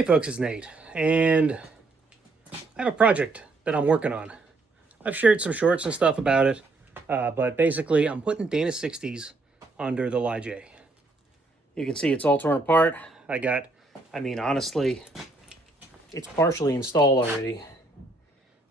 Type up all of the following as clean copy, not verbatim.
Hey folks, it's Nate, and I have a project that I'm working on. I've shared some shorts and stuff about it, but basically I'm putting Dana 60s under the LiJ. You can see it's all torn apart. Honestly, it's partially installed already.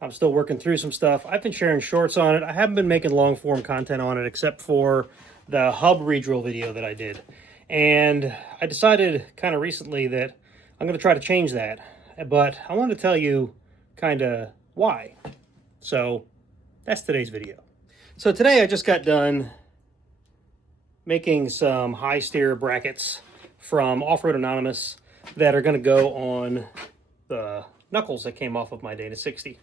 I'm still working through some stuff. I've been sharing shorts on it. I haven't been making long form content on it except for the hub redrill video that I did. And I decided kind of recently that I'm going to try to change that. But I want to tell you kind of why. So that's today's video. So today I just got done making some high steer brackets from Off-Road Anonymous that are going to go on the knuckles that came off of my Dana 60.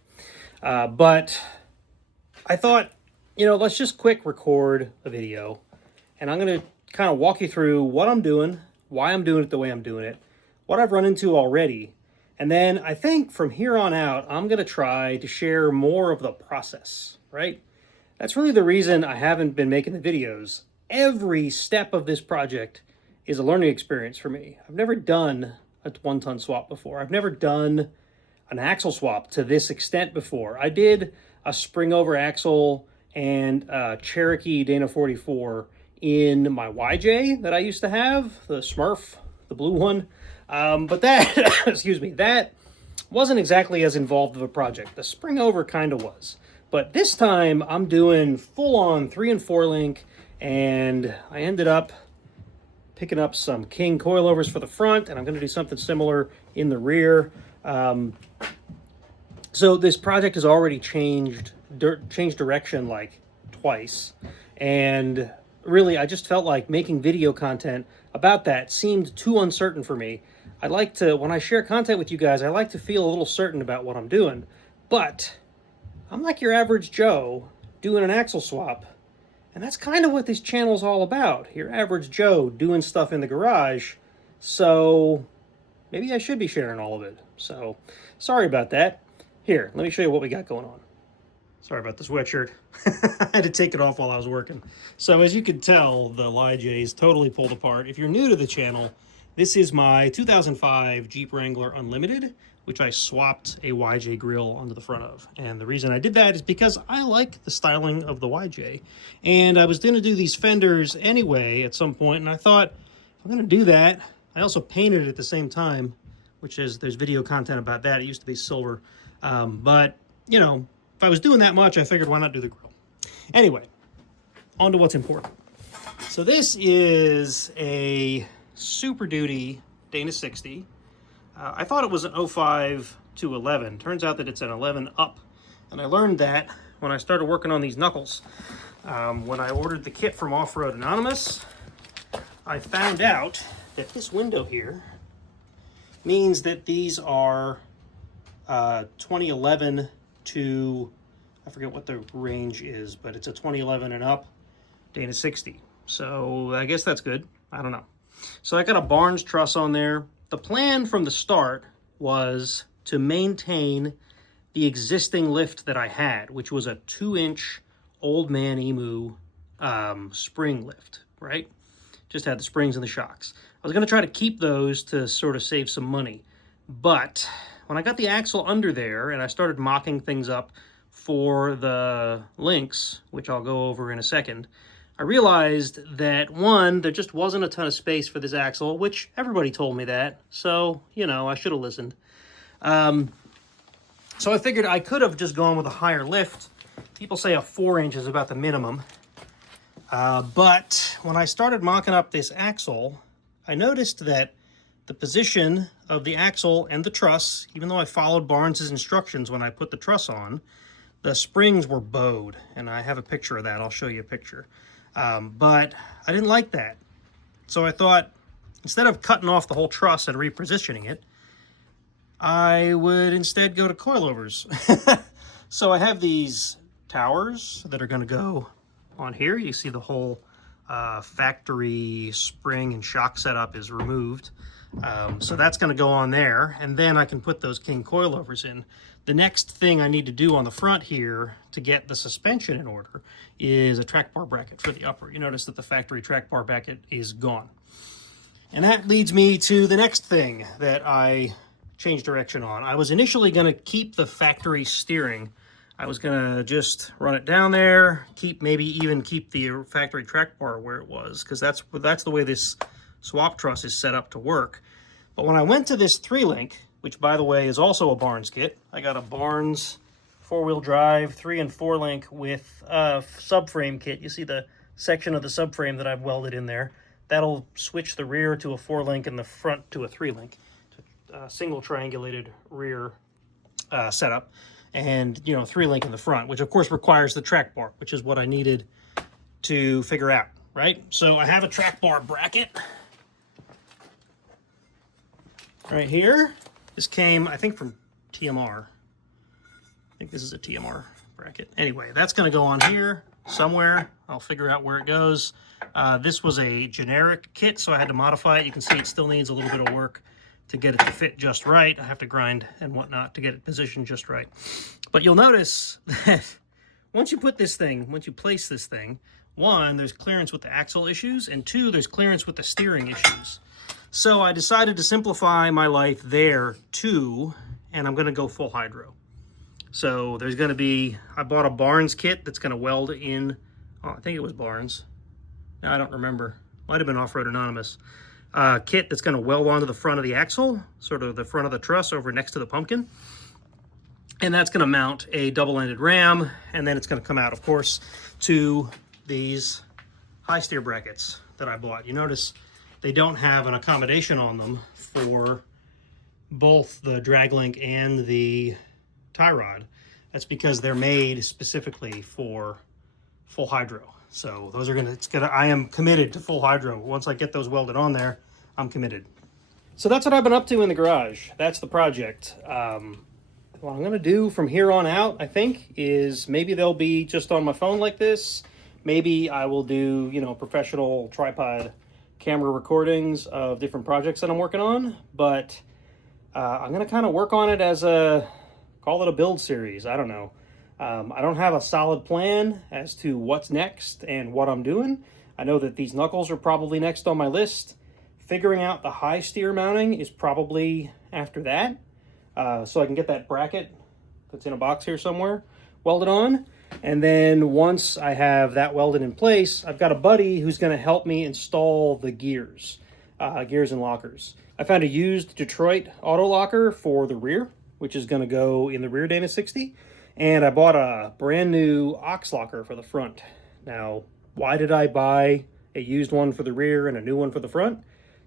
But I thought, let's just quick record a video, and I'm going to kind of walk you through what I'm doing, why I'm doing it the way I'm doing it, what I've run into already, and then I think from here on out, I'm going to try to share more of the process, right? That's really the reason I haven't been making the videos. Every step of this project is a learning experience for me. I've never done a 1-ton swap before. I've never done an axle swap to this extent before. I did a spring over axle and a Cherokee Dana 44 in my YJ that I used to have, the Smurf, the blue one. But that, excuse me, that wasn't exactly as involved of a project. The spring over kind of was. But this time I'm doing full on 3 and 4 link, and I ended up picking up some King coilovers for the front, and I'm going to do something similar in the rear. So this project has already changed direction like twice, and really I just felt like making video content about that seemed too uncertain for me. I like to, when I share content with you guys, I like to feel a little certain about what I'm doing, but I'm like your average Joe doing an axle swap, and that's kind of what this channel's all about, your average Joe doing stuff in the garage. So maybe I should be sharing all of it. So sorry about that. Here, let me show you what we got going on. Sorry about the sweatshirt. I had to take it off while I was working. So as you can tell, the LiJ is totally pulled apart. If you're new to the channel, this is my 2005 Jeep Wrangler Unlimited, which I swapped a YJ grill onto the front of. And the reason I did that is because I like the styling of the YJ. And I was going to do these fenders anyway at some point, and I thought, if I'm going to do that, I also painted it at the same time, which is, there's video content about that. It used to be silver. But, if I was doing that much, I figured why not do the grill. Anyway, on to what's important. So this is a Super Duty Dana 60. I thought it was an 05 to 11. Turns out that it's an 11 up. And I learned that when I started working on these knuckles. When I ordered the kit from Off-Road Anonymous, I found out that this window here means that these are 2011 to, I forget what the range is, but it's a 2011 and up Dana 60. So I guess that's good. I don't know. So I got a Barnes truss on there. The plan from the start was to maintain the existing lift that I had, which was a 2-inch Old Man Emu spring lift, right? Just had the springs and the shocks. I was going to try to keep those to sort of save some money. But when I got the axle under there and I started mocking things up for the links, which I'll go over in a second, I realized that, one, there just wasn't a ton of space for this axle, which everybody told me that, so, I should have listened. So I figured I could have just gone with a higher lift. People say a 4-inch is about the minimum. But when I started mocking up this axle, I noticed that the position of the axle and the truss, even though I followed Barnes's instructions when I put the truss on, the springs were bowed, and I have a picture of that. I'll show you a picture. But I didn't like that. So I thought, instead of cutting off the whole truss and repositioning it, I would instead go to coilovers. So I have these towers that are going to go on here. You see the whole factory spring and shock setup is removed. So that's going to go on there, and then I can put those King coilovers in. The next thing I need to do on the front here to get the suspension in order is a track bar bracket for the upper. You notice that the factory track bar bracket is gone. And that leads me to the next thing that I change direction on. I was initially going to keep the factory steering. I was going to just run it down there, maybe even keep the factory track bar where it was, because that's the way this swap truss is set up to work. But when I went to this 3-link, which by the way is also a Barnes kit, I got a Barnes 4-wheel drive 3 and 4-link with a subframe kit. You see the section of the subframe that I've welded in there. That'll switch the rear to a 4-link and the front to a 3-link. Single triangulated rear setup, and 3-link in the front, which of course requires the track bar, which is what I needed to figure out, right? So I have a track bar bracket right here. This came, I think, from TMR. I think this is a TMR bracket. Anyway, that's going to go on here somewhere. I'll figure out where it goes. This was a generic kit, so I had to modify it. You can see it still needs a little bit of work to get it to fit just right. I have to grind and whatnot to get it positioned just right. But you'll notice that once you place this thing, 1, there's clearance with the axle issues, and 2, there's clearance with the steering issues. So I decided to simplify my life there too, and I'm gonna go full hydro. So there's gonna be, I bought a Barnes kit that's gonna weld in, I think it was Barnes. No, I don't remember. Might have been Off-Road Anonymous. Kit that's going to weld onto the front of the axle, sort of the front of the truss over next to the pumpkin. And that's going to mount a double-ended ram, and then it's going to come out, of course, to these high steer brackets that I bought. You notice they don't have an accommodation on them for both the drag link and the tie rod. That's because they're made specifically for full hydro. So those are I am committed to full hydro. Once I get those welded on there, I'm committed. So that's what I've been up to in the garage. That's the project. What I'm gonna do from here on out, I think, is maybe they'll be just on my phone like this. Maybe I will do, professional tripod camera recordings of different projects that I'm working on. But I'm gonna kind of work on it as call it a build series. I don't know. I don't have a solid plan as to what's next and what I'm doing. I know that these knuckles are probably next on my list. Figuring out the high steer mounting is probably after that. So I can get that bracket that's in a box here somewhere welded on. And then once I have that welded in place, I've got a buddy who's going to help me install the gears and lockers. I found a used Detroit auto locker for the rear, which is going to go in the rear Dana 60. And I bought a brand new ox locker for the front. Now, why did I buy a used one for the rear and a new one for the front?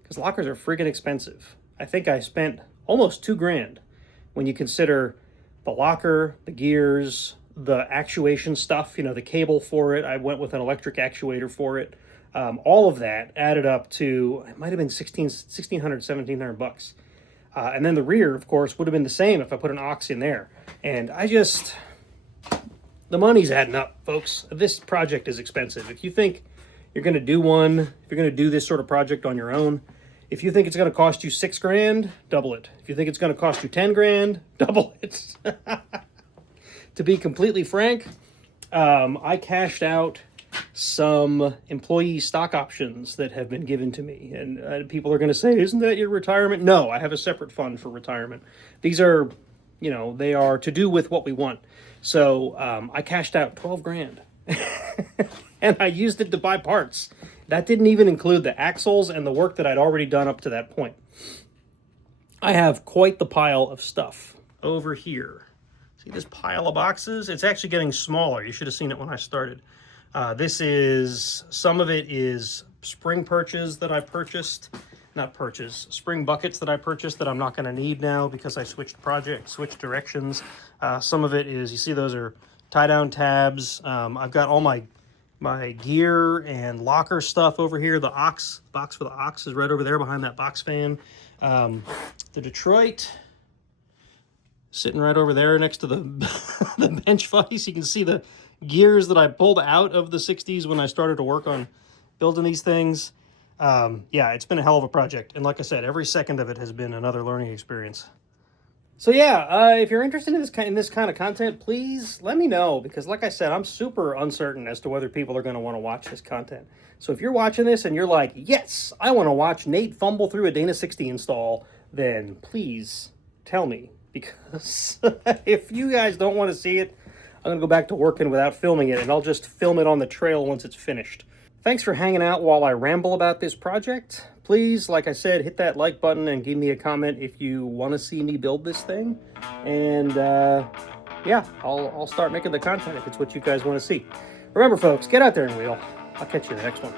Because lockers are freaking expensive. I think I spent almost $2,000 when you consider the locker, the gears, the actuation stuff, the cable for it. I went with an electric actuator for it. All of that added up to, it might have been $1,600, $1,700. And then the rear, of course, would have been the same if I put an ox in there. And the money's adding up, folks. This project is expensive. If you think you're going to do if you're going to do this sort of project on your own, if you think it's going to cost you $6,000, double it. If you think it's going to cost you $10,000, double it. To be completely frank, I cashed out some employee stock options that have been given to me. And people are going to say, isn't that your retirement? No, I have a separate fund for retirement. These are, they are to do with what we want. So I cashed out $12,000 and I used it to buy parts. That didn't even include the axles and the work that I'd already done up to that point. I have quite the pile of stuff over here. See this pile of boxes? It's actually getting smaller. You should have seen it when I started. Some of it is spring perches that I purchased. Spring buckets that I purchased that I'm not going to need now because I switched directions. Some of it is, you see those are tie-down tabs. I've got all my gear and locker stuff over here. The box for the ox is right over there behind that box fan. The Detroit sitting right over there next to the, the bench vise. You can see the gears that I pulled out of the 60s when I started to work on building these things. Yeah, it's been a hell of a project. And like I said, every second of it has been another learning experience. So yeah, if you're interested in this kind of content, please let me know. Because like I said, I'm super uncertain as to whether people are going to want to watch this content. So if you're watching this and you're like, yes, I want to watch Nate fumble through a Dana 60 install, then please tell me, because if you guys don't want to see it, I'm gonna go back to working without filming it, and I'll just film it on the trail once it's finished. Thanks for hanging out while I ramble about this project. Please, like I said, hit that like button and give me a comment if you want to see me build this thing. And yeah, I'll start making the content if it's what you guys want to see. Remember, folks, get out there and wheel. I'll catch you in the next one.